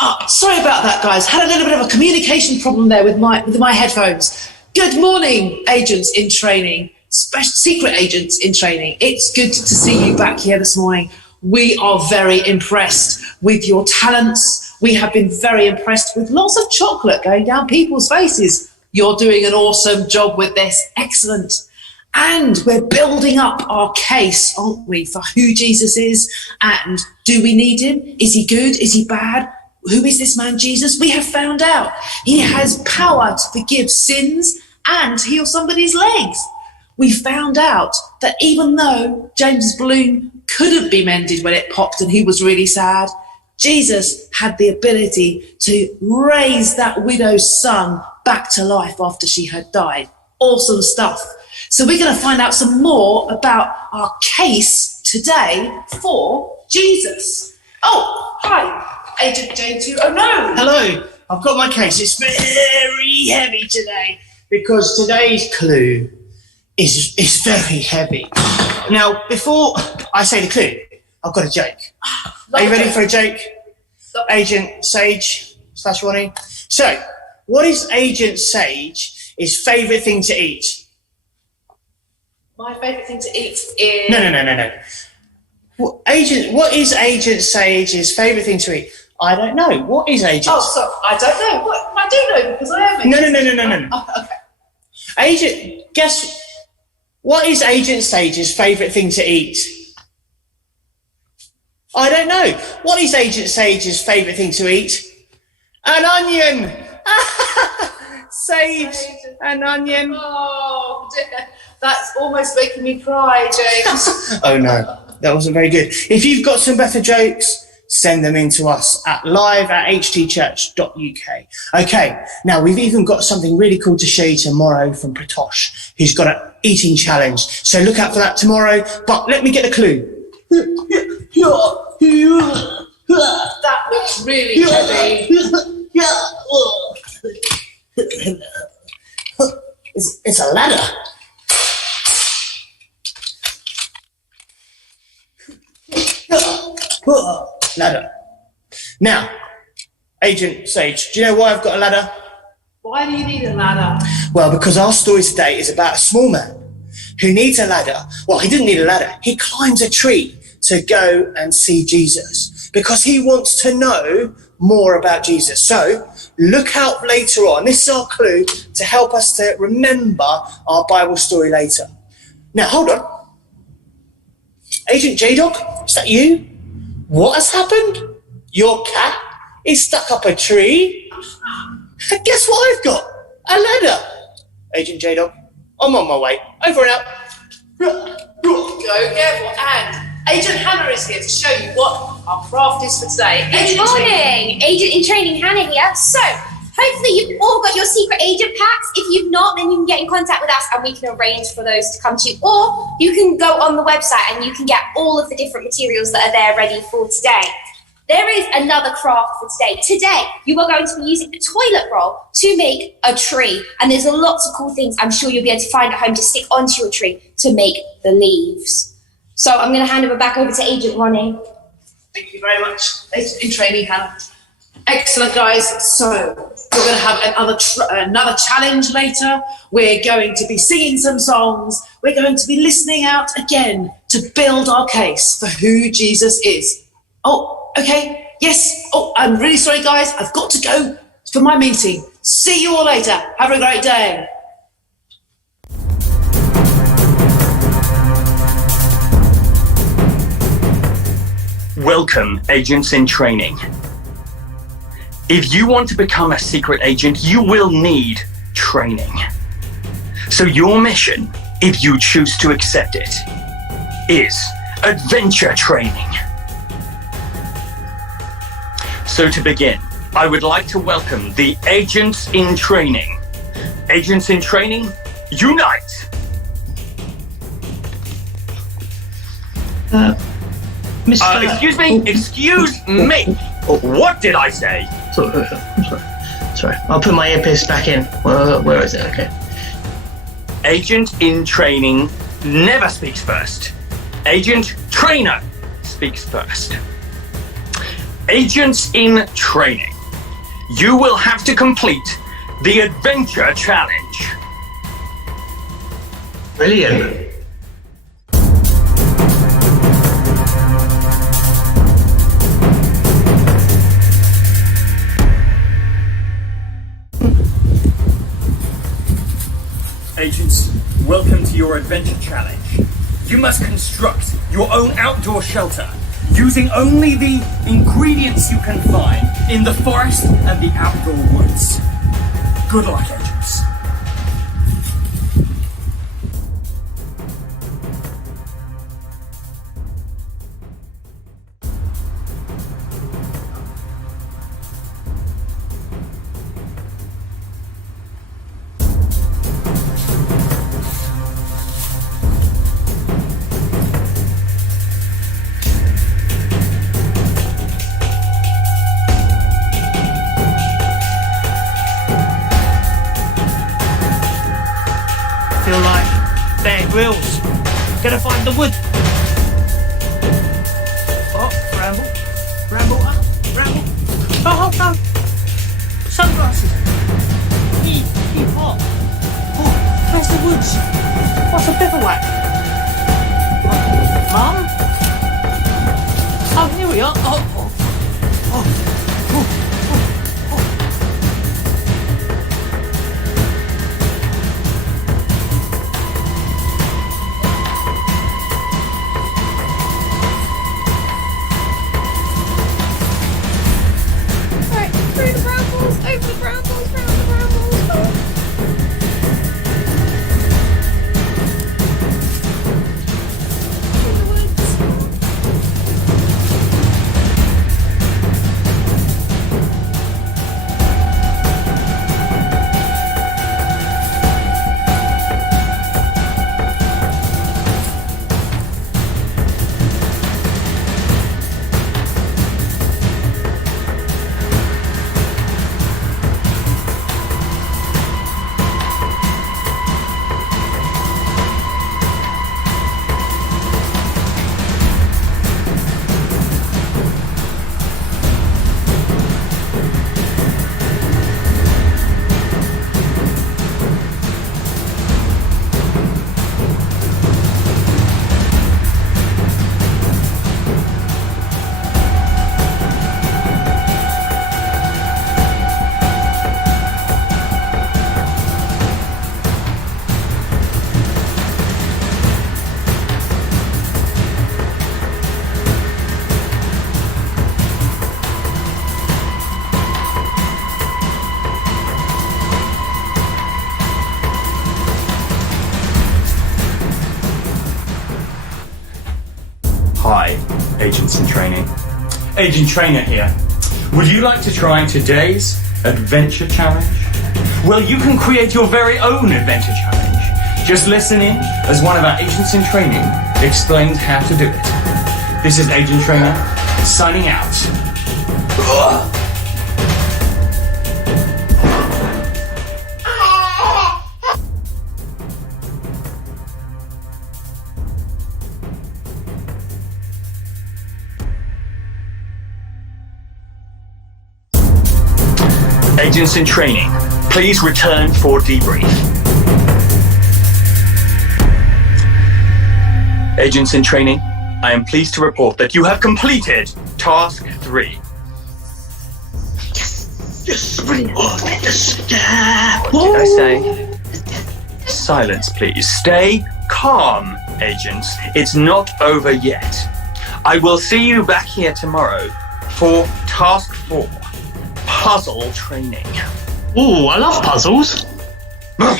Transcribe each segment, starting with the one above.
Oh, sorry about that, guys. Had a little bit of a communication problem there with my headphones. Good morning, agents in training, secret agents in training. It's good to see you back here this morning. We are very impressed with your talents. We have been very impressed with lots of chocolate going down people's faces. You're doing an awesome job with this. Excellent. And we're building up our case, aren't we, for who Jesus is and do we need him? Is he good? Is he bad? Who is this man Jesus? We have found out he has power to forgive sins and heal somebody's legs. We found out that even though James's balloon couldn't be mended when it popped and he was really sad, Jesus had the ability to raise that widow's son back to life after she had died. Awesome stuff. So we're going to find out some more about our case today for Jesus. Oh, hi. Agent J2. Oh no! Hello, I've got my case. It's very heavy today because today's clue is very heavy. Now, before I say the clue, I've got a joke. Are you ready for a joke? Agent Sage / Ronnie. So, what is Agent Sage's favourite thing to eat? My favourite thing to eat is... No. What is Agent Sage's favourite thing to eat? I don't know. What is Agent? Oh, sorry. I don't know. What? I do know because I am. No. Oh, okay. Agent, guess. What is Agent Sage's favourite thing to eat? I don't know. What is Agent Sage's favourite thing to eat? An onion! Sage, an onion. Oh, dear. That's almost making me cry, James. Oh no, that wasn't very good. If you've got some better jokes, send them in to us at live@htchurch.uk. Okay, now we've even got something really cool to show you tomorrow from Pratosh, who's got an eating challenge. So look out for that tomorrow, but let me get a clue. That looks really heavy. It's a ladder. Ladder. Now, Agent Sage, do you know why I've got a ladder? Why do you need a ladder? Well, because our story today is about a small man who needs a ladder. Well, he didn't need a ladder. He climbs a tree to go and see Jesus because he wants to know more about Jesus. So look out later on. This is our clue to help us to remember our Bible story later. Now, hold on. Agent J-Dog, is that you? What has happened? Your cat is stuck up a tree? Guess what I've got? A ladder. Agent J-Dog, I'm on my way. Over and out. Go careful. And Agent Hannah is here to show you what our craft is for today. Good morning, Agent in Training Hannah here. So, hopefully you've all got your secret agent packs. If you've not, then you can get in contact with us and we can arrange for those to come to you. Or you can go on the website and you can get all of the different materials that are there ready for today. There is another craft for today. Today, you are going to be using a toilet roll to make a tree. And there's lots of cool things I'm sure you'll be able to find at home to stick onto your tree to make the leaves. So I'm going to hand it back over to Agent Ronnie. Thank you very much, Agent in Training Hannah. Excellent, guys. So we're going to have another challenge later. We're going to be singing some songs. We're going to be listening out again to build our case for who Jesus is. Oh, okay. Yes. Oh, I'm really sorry, guys. I've got to go for my meeting. See you all later. Have a great day. Welcome, Agents in Training. If you want to become a secret agent, you will need training. So your mission, if you choose to accept it, is adventure training. So to begin, I would like to welcome the Agents in Training. Agents in Training, unite! Excuse me. What did I say? Sorry. I'll put my earpiece back in. Where is it? Okay. Agent in Training never speaks first. Agent Trainer speaks first. Agents in Training, you will have to complete the Adventure Challenge. Brilliant. Agents, welcome to your Adventure Challenge. You must construct your own outdoor shelter using only the ingredients you can find in the forest and the outdoor woods. Good luck, Agents. Feel like Bear Grylls. Gonna find the wood. Oh, ramble. Ramble up. Ramble. Oh, no. Sunglasses. Keep hot. Oh, where's the woods? What's a bivouac? Mum? Oh, here we are. agents in training. Agent Trainer here. Would you like to try today's adventure challenge? Well, you can create your very own adventure challenge. Just listen in as one of our agents in training explains how to do it. This is Agent Trainer signing out. Agents in training, please return for debrief. Agents in training, I am pleased to report that you have completed Task 3. Yes, brilliant. Yes. What did I say? Silence, please. Stay calm, agents. It's not over yet. I will see you back here tomorrow for Task 4. Puzzle training. Ooh, I love puzzles. Hello,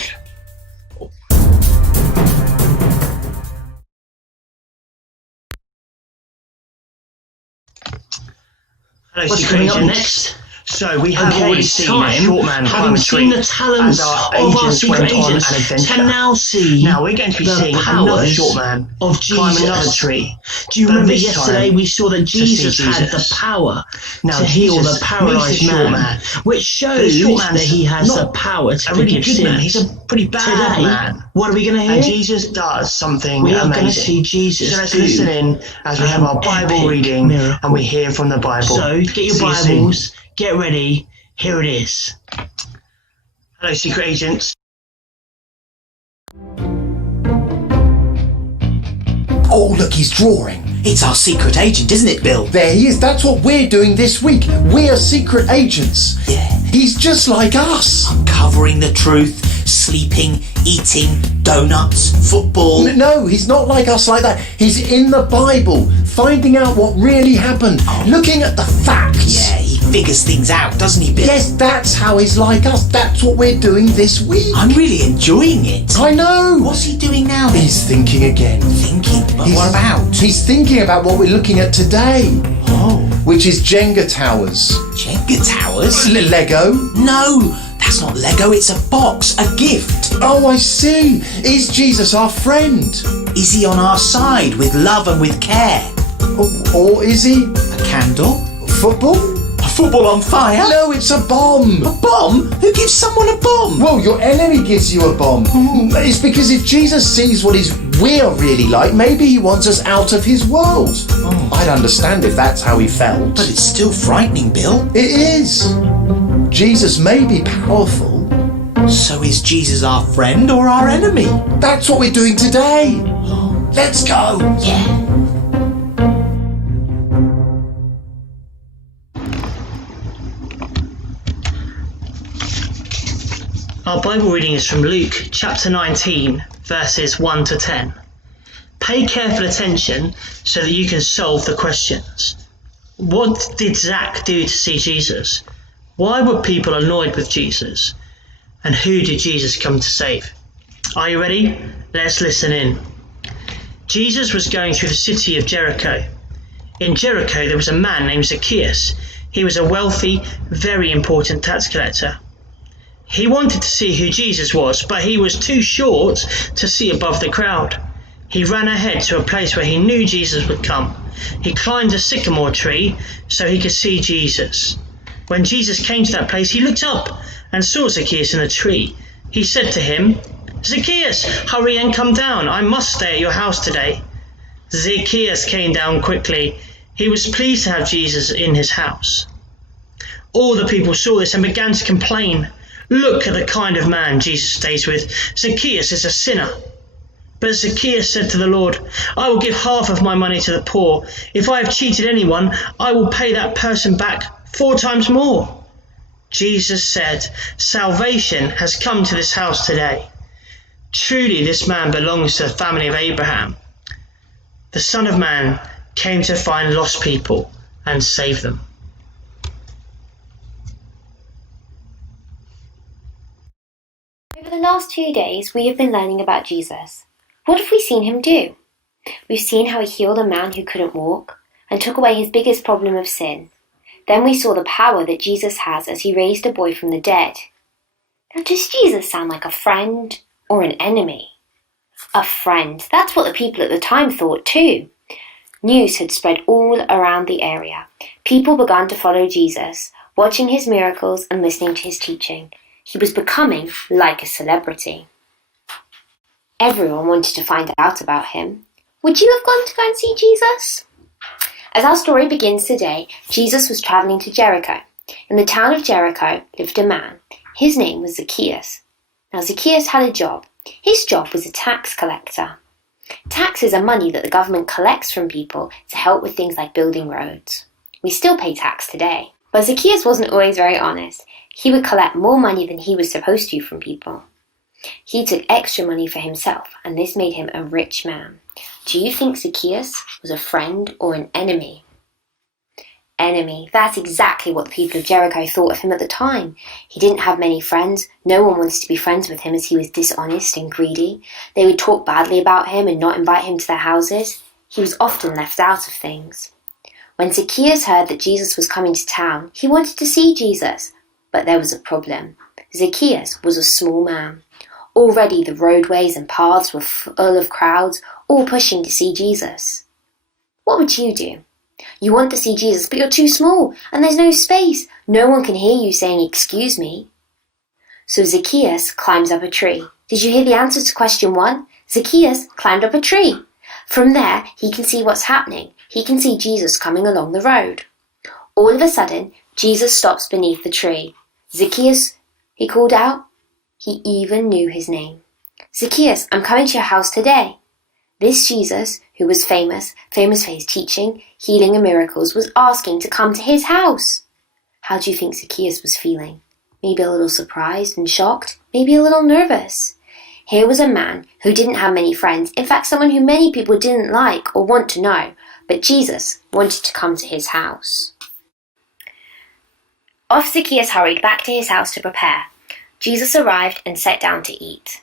What's Secret coming up Agent. Next? So we have already seen Short Man having seen the talents of our secret agents, can now see. Now we're going to be seeing another short man of climb another Jesus. tree. Do you remember this yesterday time we saw that Jesus see had the Jesus. power Now to heal the Jesus paralyzed meets the short man, which shows the short man's that he has the not power to a really forgive good man. sins. He's a pretty bad Today, man. what are we going to hear? And Jesus does something We are amazing. going to see Jesus So let's do listen in as we have our Bible epic reading miracle. and we hear from the Bible. So get your See you soon. Bibles, get ready. Here it is. Hello, Secret Agents. Oh, look, he's drawing. It's our secret agent, isn't it, Bill? There he is. That's what we're doing this week. We are secret agents. Yeah. He's just like us. Uncovering the truth, sleeping, eating, donuts, football. No, he's not like us like that. He's in the Bible, finding out what really happened, looking at the facts. Yeah, he figures things out, doesn't he, Bill? Yes, that's how he's like us. That's what we're doing this week. I'm really enjoying it. I know. What's he doing now then? He's thinking again. Thinking? But what about? He's thinking about what we're looking at today. Oh. Which is Jenga towers. Jenga towers? Lego? No, that's not Lego, it's a box, a gift. Oh, I see. Is Jesus our friend? Is he on our side with love and with care? Or is he A candle? football? A football on fire? No, it's a bomb. A bomb? Who gives someone a bomb? Well, your enemy gives you a bomb. It's because if Jesus sees what we're really like, maybe he wants us out of his world. I'd understand if that's how he felt. But it's still frightening, Bill. It is. Jesus may be powerful. So is Jesus our friend or our enemy? That's what we're doing today. Let's go. Yeah. Our Bible reading is from Luke chapter 19, verses 1 to 10. Pay careful attention so that you can solve the questions. What did Zach do to see Jesus? Why were people annoyed with Jesus? And who did Jesus come to save? Are you ready? Let's listen in. Jesus was going through the city of Jericho. In Jericho there was a man named Zacchaeus. He was a wealthy, very important tax collector. He wanted to see who Jesus was, but he was too short to see above the crowd. He ran ahead to a place where he knew Jesus would come. He climbed a sycamore tree so he could see Jesus. When Jesus came to that place, he looked up and saw Zacchaeus in a tree. He said to him, "Zacchaeus, hurry and come down. I must stay at your house today." Zacchaeus came down quickly. He was pleased to have Jesus in his house. All the people saw this and began to complain. "Look at the kind of man Jesus stays with. Zacchaeus is a sinner." But Zacchaeus said to the Lord, "I will give half of my money to the poor. If I have cheated anyone, I will pay that person back 4 times more." Jesus said, "Salvation has come to this house today. Truly this man belongs to the family of Abraham. The Son of Man came to find lost people and save them." Over the last 2 days, we have been learning about Jesus. What have we seen him do? We've seen how he healed a man who couldn't walk, and took away his biggest problem of sin. Then we saw the power that Jesus has as he raised a boy from the dead. Now, does Jesus sound like a friend or an enemy? A friend. That's what the people at the time thought too. News had spread all around the area. People began to follow Jesus, watching his miracles and listening to his teaching. He was becoming like a celebrity. Everyone wanted to find out about him. Would you have gone to go and see Jesus? As our story begins today, Jesus was travelling to Jericho. In the town of Jericho lived a man. His name was Zacchaeus. Now Zacchaeus had a job. His job was a tax collector. Taxes are money that the government collects from people to help with things like building roads. We still pay tax today. But Zacchaeus wasn't always very honest. He would collect more money than he was supposed to from people. He took extra money for himself, and this made him a rich man. Do you think Zacchaeus was a friend or an enemy? Enemy. That's exactly what the people of Jericho thought of him at the time. He didn't have many friends. No one wanted to be friends with him as he was dishonest and greedy. They would talk badly about him and not invite him to their houses. He was often left out of things. When Zacchaeus heard that Jesus was coming to town, he wanted to see Jesus. But there was a problem. Zacchaeus was a small man. Already the roadways and paths were full of crowds, all pushing to see Jesus. What would you do? You want to see Jesus, but you're too small, and there's no space. No one can hear you saying, "Excuse me." So Zacchaeus climbs up a tree. Did you hear the answer to question 1? Zacchaeus climbed up a tree. From there, he can see what's happening. He can see Jesus coming along the road. All of a sudden, Jesus stops beneath the tree. "Zacchaeus," he called out. He even knew his name. "Zacchaeus, I'm coming to your house today." This Jesus, who was famous for his teaching, healing and miracles, was asking to come to his house. How do you think Zacchaeus was feeling? Maybe a little surprised and shocked, maybe a little nervous. Here was a man who didn't have many friends, in fact someone who many people didn't like or want to know, but Jesus wanted to come to his house. Off Zacchaeus hurried back to his house to prepare. Jesus arrived and sat down to eat.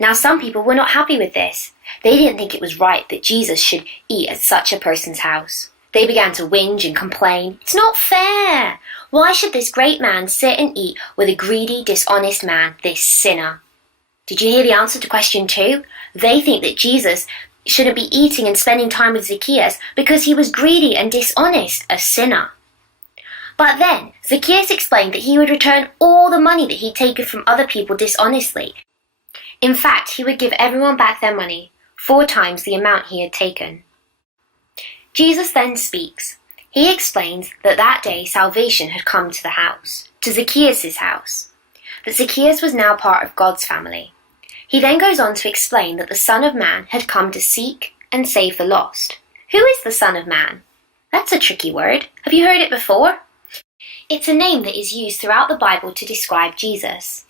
Now some people were not happy with this. They didn't think it was right that Jesus should eat at such a person's house. They began to whinge and complain. "It's not fair. Why should this great man sit and eat with a greedy, dishonest man, this sinner?" Did you hear the answer to question 2? They think that Jesus shouldn't be eating and spending time with Zacchaeus because he was greedy and dishonest, a sinner. But then Zacchaeus explained that he would return all the money that he'd taken from other people dishonestly. In fact, he would give everyone back their money, 4 times the amount he had taken. Jesus then speaks. He explains that that day salvation had come to the house, to Zacchaeus' house, that Zacchaeus was now part of God's family. He then goes on to explain that the Son of Man had come to seek and save the lost. Who is the Son of Man? That's a tricky word. Have you heard it before? It's a name that is used throughout the Bible to describe Jesus.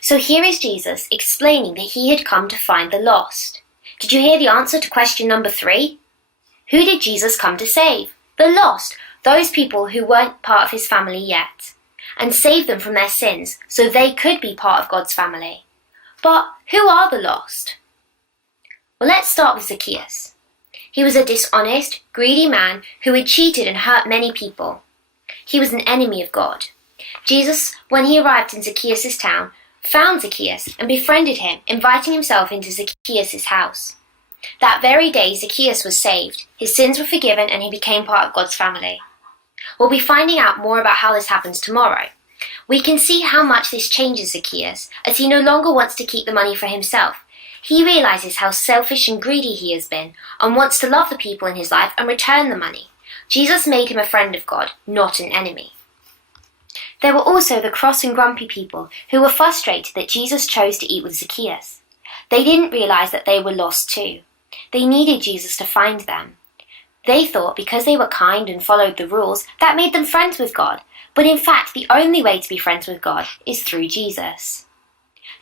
So here is Jesus explaining that he had come to find the lost. Did you hear the answer to question number 3? Who did Jesus come to save? The lost, those people who weren't part of his family yet, and save them from their sins so they could be part of God's family. But who are the lost? Well, let's start with Zacchaeus. He was a dishonest, greedy man who had cheated and hurt many people. He was an enemy of God. Jesus, when he arrived in Zacchaeus' town, found Zacchaeus and befriended him, inviting himself into Zacchaeus' house. That very day, Zacchaeus was saved. His sins were forgiven and he became part of God's family. We'll be finding out more about how this happens tomorrow. We can see how much this changes Zacchaeus, as he no longer wants to keep the money for himself. He realizes how selfish and greedy he has been and wants to love the people in his life and return the money. Jesus made him a friend of God, not an enemy. There were also the cross and grumpy people who were frustrated that Jesus chose to eat with Zacchaeus. They didn't realize that they were lost too. They needed Jesus to find them. They thought because they were kind and followed the rules, that made them friends with God. But in fact, the only way to be friends with God is through Jesus.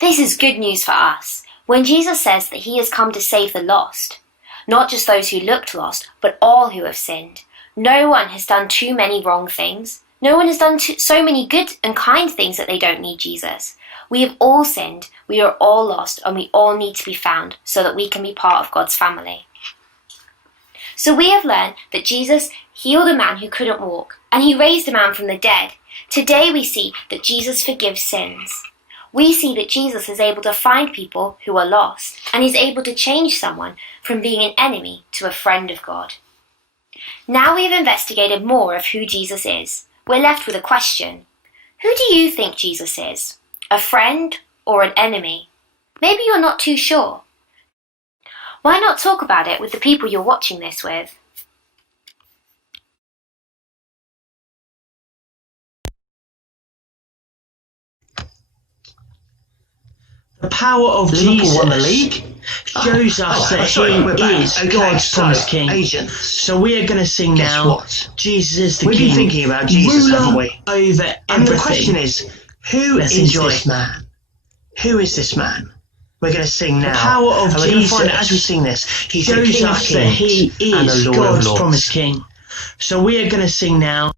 This is good news for us. When Jesus says that he has come to save the lost, not just those who looked lost, but all who have sinned. No one has done too many wrong things. No one has done so many good and kind things that they don't need Jesus. We have all sinned, we are all lost, and we all need to be found so that we can be part of God's family. So we have learned that Jesus, healed a man who couldn't walk, and he raised a man from the dead. Today we see that Jesus forgives sins. We see that Jesus is able to find people who are lost, and he's able to change someone from being an enemy to a friend of God. Now we have investigated more of who Jesus is, we're left with a question. Who do you think Jesus is? A friend or an enemy? Maybe you're not too sure. Why not talk about it with the people you're watching this with? The power of Liverpool Jesus won the league? shows us that we're back. he is Okay, God's so, promised king. agents. So we are going to sing Guess now, what? Jesus is the We've king. been thinking about Jesus, ruler haven't we? over And everything. the question is, who Let's is enjoy this it. man? Who is this man? We're going to sing now. The power of and we're going to find out Jesus as we sing this. He's the shows King of us that Kings he and is the Lord of God's Lords. promised king. So we are going to sing now.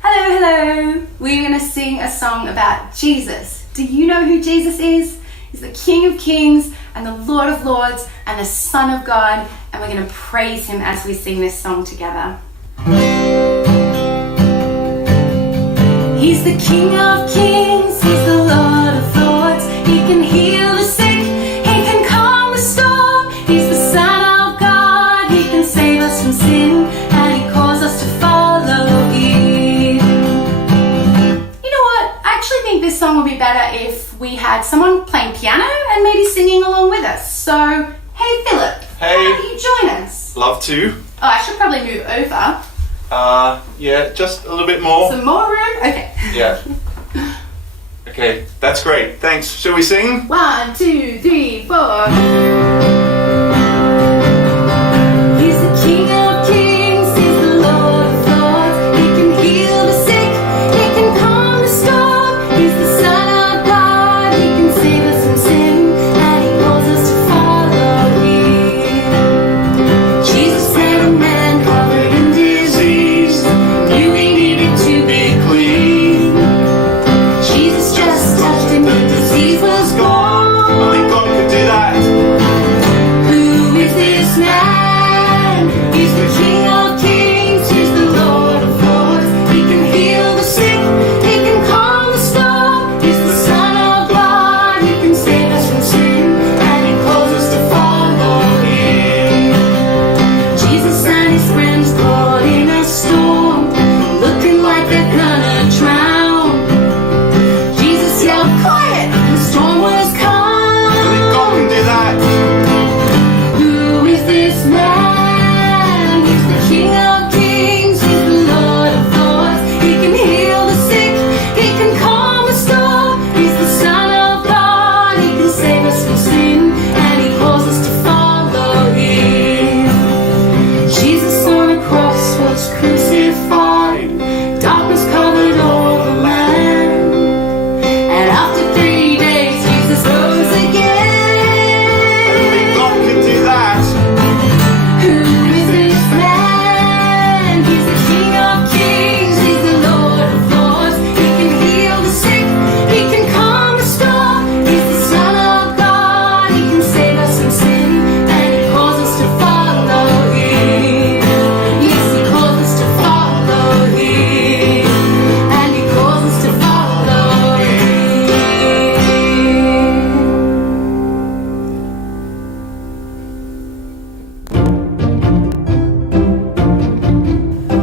Hello, hello. We're going to sing a song about Jesus. Do you know who Jesus is? He's the King of Kings and the Lord of Lords and the Son of God, and we're going to praise him as we sing this song together. He's the King of Kings, he's the Lord of Lords. He can heal the sick, he can calm the storm. He's the Son of God, he can save us from sin, and he calls us to follow him. You know what? I actually think this song would be better if we had someone playing piano and maybe singing along with us. So, hey Philip, Hey. how about you join us? Love to. Oh, I should probably move over. Yeah, just a little bit more. Some more room? Okay. Yeah. Okay, that's great. Thanks. Shall we sing? 1, 2, 3, 4. He's the King of Kings, he's the Lord of Lords. He can heal the sick, he can calm the storm. He's the Son of God, he can save us from sin, and he calls us to follow him. Jesus met a man covered in disease, knew he needed to be clean. Jesus just touched him, the disease was gone. Only God could do that. Who is this man? He's the King of Kings, he's the Lord of Lords. He can heal the sick, he can calm the storm. He's the Son of God, he can save us from sin, and he calls us to follow him. Jesus and his friends caught in a storm, looking like they're gonna drown. Jesus yelled, quiet, the storm was calm. Only God can do that. Who is this man? He's the King of Kings, he's the Lord of Lords. He can heal the sick, he can calm the storm. He's the Son of God, he can save us from sin, and he calls us to follow him. Jesus on a cross was crucified, darkness covered all the land, and after 3 days Jesus rose again. Only God can do that. Who is this man? He's the King of Kings, he's the Lord of Lords. He can heal the sick, he can calm the storm. He's the Son of God, he can save us from sin, and he calls us to follow him. Yes, he calls us to follow him, and he calls us to follow him.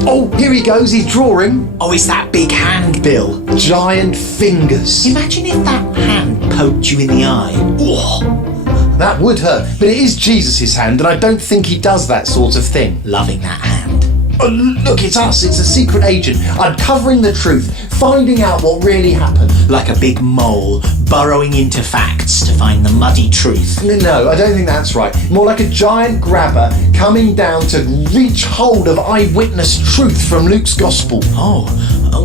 Oh, here he goes, he's drawing. Oh, it's that big hand, Bill. Giant fingers. Imagine if that hand poked you in the eye. Oh, That would hurt, but it is Jesus' hand, and I don't think he does that sort of thing. loving that hand. Oh, look, it's us. It's a secret agent, uncovering the truth, finding out what really happened. Like a big mole burrowing into facts to find the muddy truth. No, I don't think that's right. More like a giant grabber coming down to reach hold of eyewitness truth from Luke's gospel. Oh,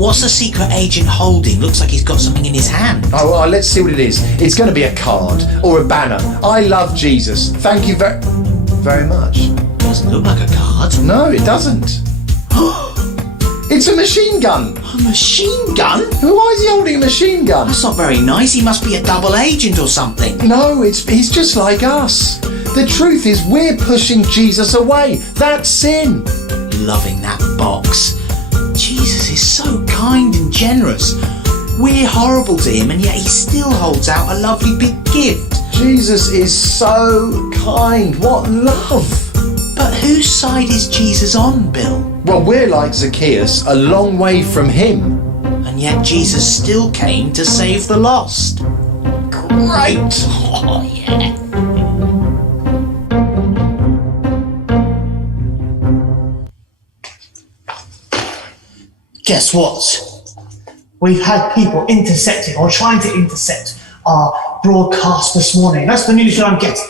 what's the secret agent holding? Looks like he's got something in his hand. Oh, well, let's see what it is. It's going to be a card or a banner. I love Jesus. Thank you very much. Doesn't look like a card. No, it doesn't. It's a machine gun. A machine gun? Why is he holding a machine gun? That's not very nice. He must be a double agent or something. No, he's just like us. The truth is, we're pushing Jesus away. That's sin. Loving that box. Jesus is so kind and generous. We're horrible to him, and yet he still holds out a lovely big gift. Jesus is so kind. What love. But whose side is Jesus on, Bill? Well, we're like Zacchaeus, a long way from him. And yet Jesus still came to save the lost. Great! Oh, yeah. Guess what? We've had people intercepting or trying to intercept our broadcast this morning. That's the news that I'm getting.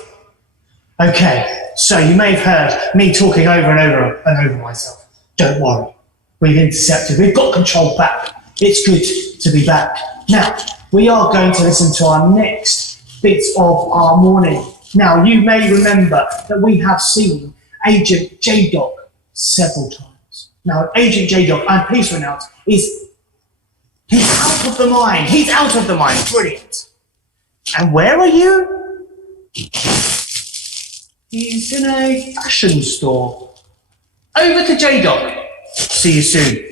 Okay, so you may have heard me talking over and over myself. Don't worry. We've intercepted. We've got control back. It's good to be back. Now, we are going to listen to our next bit of our morning. Now, you may remember that we have seen Agent J-Dog several times. Now, Agent J-Dog, I'm pleased to announce, he's out of the mine. He's out of the mine. Brilliant. And where are you? He's in a fashion store. Over to J-Dog. See you soon.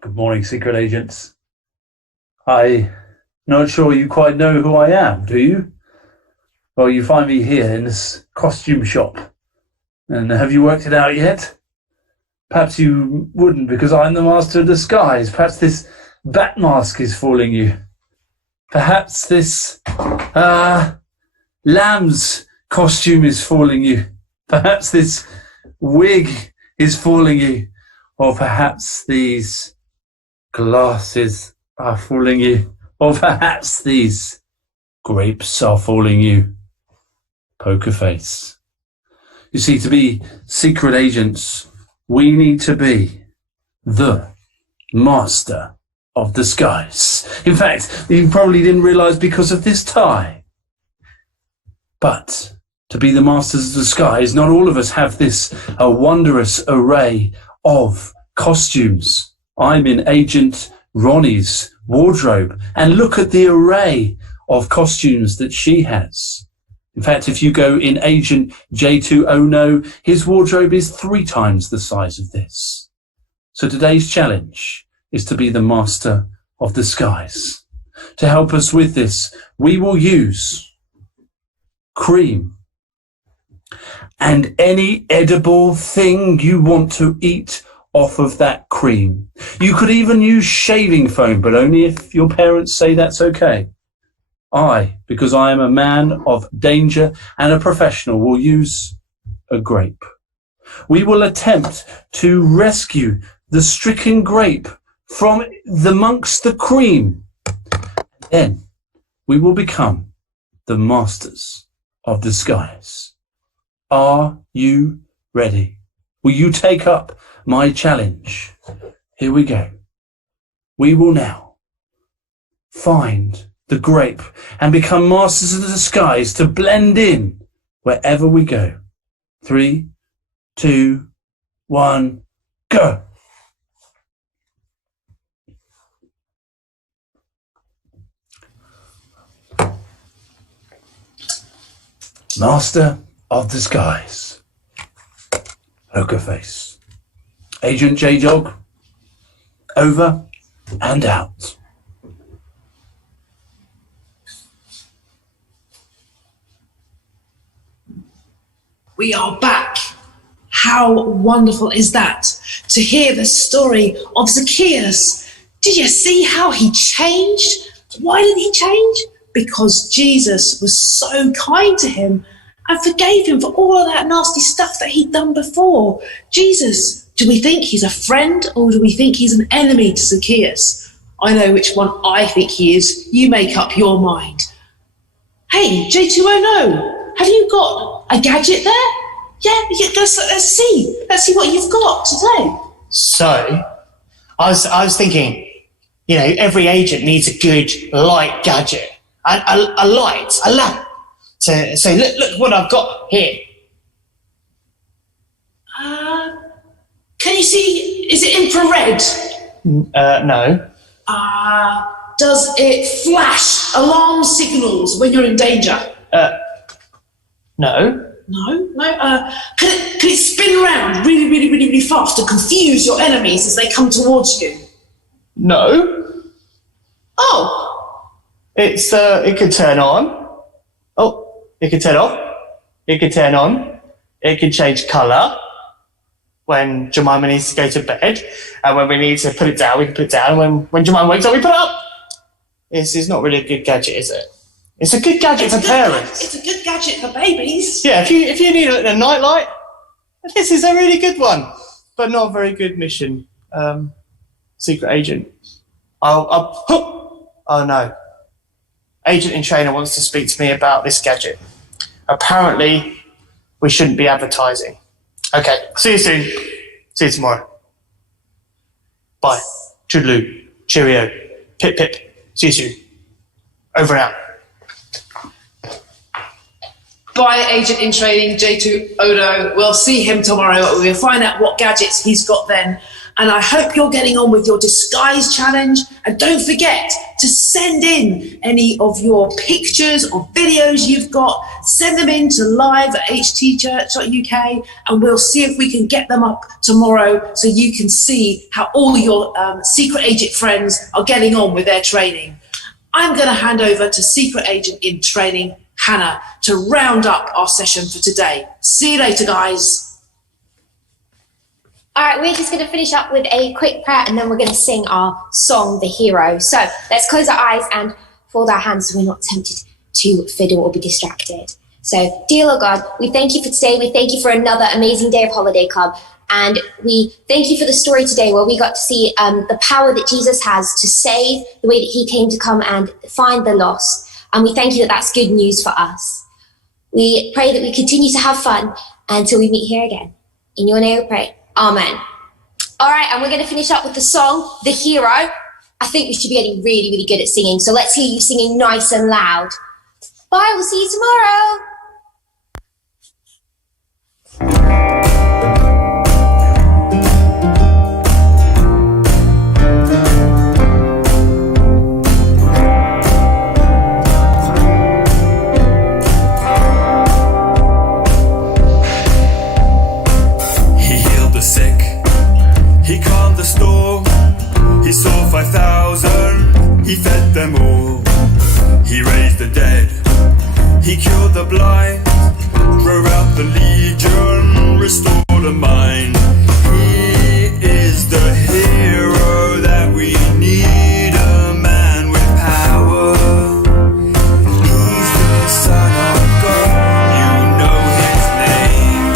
Good morning, secret agents. I'm not sure you quite know who I am, do you? Well, you find me here in this costume shop. And have you worked it out yet? Perhaps you wouldn't, because I'm the master of disguise. Perhaps this bat mask is fooling you. Perhaps this lamb's costume is fooling you. Perhaps this wig is fooling you. Or perhaps these glasses are fooling you. Or perhaps these grapes are fooling you. Poker face. You see, to be secret agents, we need to be the master of disguise. In fact, you probably didn't realize because of this tie. But to be the masters of disguise, not all of us have this a wondrous array of costumes. I'm in Agent Ronnie's wardrobe, and look at the array of costumes that she has. In fact, if you go in Agent J2, oh no, his wardrobe is 3 times the size of this. So today's challenge is to be the master of disguise. To help us with this, we will use cream and any edible thing you want to eat off of that cream. You could even use shaving foam, but only if your parents say that's okay. I, because I am a man of danger and a professional, will use a grape. We will attempt to rescue the stricken grape from amongst the cream. Then we will become the masters of disguise. Are you ready? Will you take up my challenge? Here we go. We will now find the grape and become masters of the disguise to blend in wherever we go. 3, 2, 1, go. Master of disguise. Poker face. Agent J-Dog. Over and out. We are back. How wonderful is that? To hear the story of Zacchaeus. Did you see how he changed? Why did he change? Because Jesus was so kind to him and forgave him for all of that nasty stuff that he'd done before. Jesus, do we think he's a friend or do we think he's an enemy to Zacchaeus? I know which one I think he is. You make up your mind. Hey, J209. Have you got a gadget there? Yeah, let's see. Let's see what you've got today. So, I was thinking, you know, every agent needs a good light gadget. A light, a lamp. So look what I've got here. Can you see, is it infrared? No. Does it flash alarm signals when you're in danger? No. No. Can it spin around really, really, really, really fast to confuse your enemies as they come towards you? No. Oh. It could turn on. Oh, it could turn off. It could turn on. It could change colour when Jemima needs to go to bed, and when we need to put it down, we can put it down. When Jemima wakes up, we put it up. It's not really a good gadget, is it? It's a good gadget for parents. It's a good gadget for babies. Yeah, if you need a night light, this is a really good one, but not a very good mission. Secret agent. Oh no. Agent in Trainer wants to speak to me about this gadget. Apparently, we shouldn't be advertising. Okay, see you soon. See you tomorrow. Bye. Toodaloo. Cheerio. Pip pip. See you soon. Over and out. Bye, Agent in Training, J2 Odo. We'll see him tomorrow. We'll find out what gadgets he's got then. And I hope you're getting on with your disguise challenge. And don't forget to send in any of your pictures or videos you've got. Send them in to live@htchurch.uk, and we'll see if we can get them up tomorrow so you can see how all your secret agent friends are getting on with their training. I'm going to hand over to Secret Agent in Training, Hannah, to round up our session for today. See you later, guys. All right, we're just going to finish up with a quick prayer, and then we're going to sing our song, The Hero. So let's close our eyes and fold our hands so we're not tempted to fiddle or be distracted. So, dear Lord God, we thank you for today. We thank you for another amazing day of Holiday Club. And we thank you for the story today where we got to see the power that Jesus has to save, the way that he came to come and find the lost. And we thank you that that's good news for us. We pray that we continue to have fun until we meet here again. In your name we pray. Amen. All right, and we're going to finish up with the song, The Hero. I think we should be getting really, really good at singing. So let's hear you singing nice and loud. Bye, we'll see you tomorrow. He saw 5,000, he fed them all. He raised the dead, he cured the blind, drove out the legion, restored a mind. He is the hero that we need, a man with power. He's the Son of God, you know his name.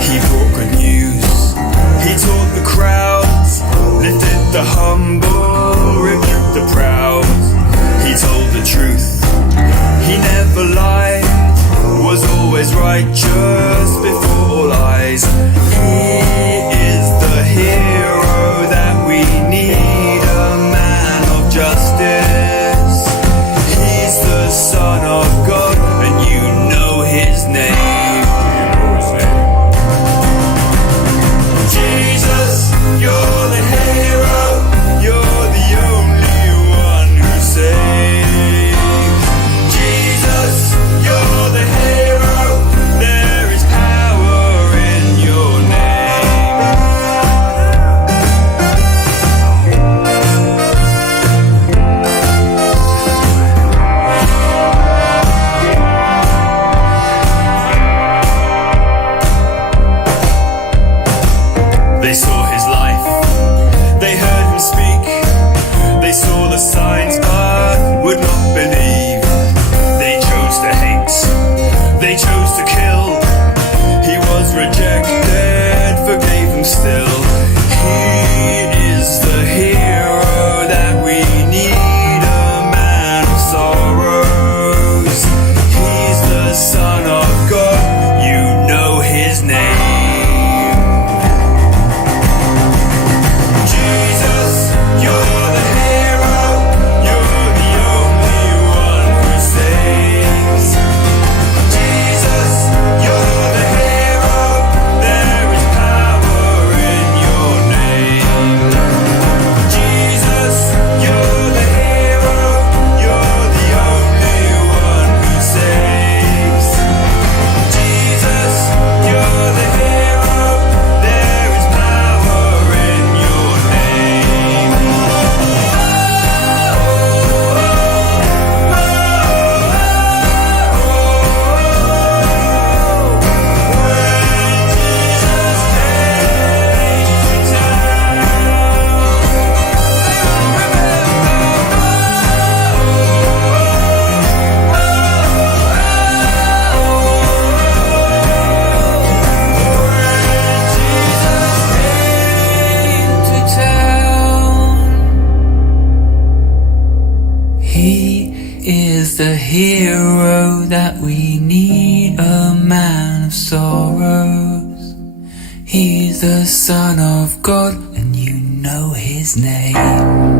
He brought good news, he taught the crowds, lifted the humble, rebuked the proud. He told the truth, he never lied, was always righteous before all eyes. He is the hero that we need, a man of justice. He's the Son of God, and you know his name. You're the hero, you're the only one who saves. Jesus, you're the hero, there is power in your name. They saw his life, they heard him speak, they saw the signs but would not believe. They chose to hate, they chose to kill. He was rejected, forgave them still. He is the hero that we need, a man of sorrows. He's the Son of God, you know his name. hero that we need, a man of sorrows. He's the Son of God, and you know his name.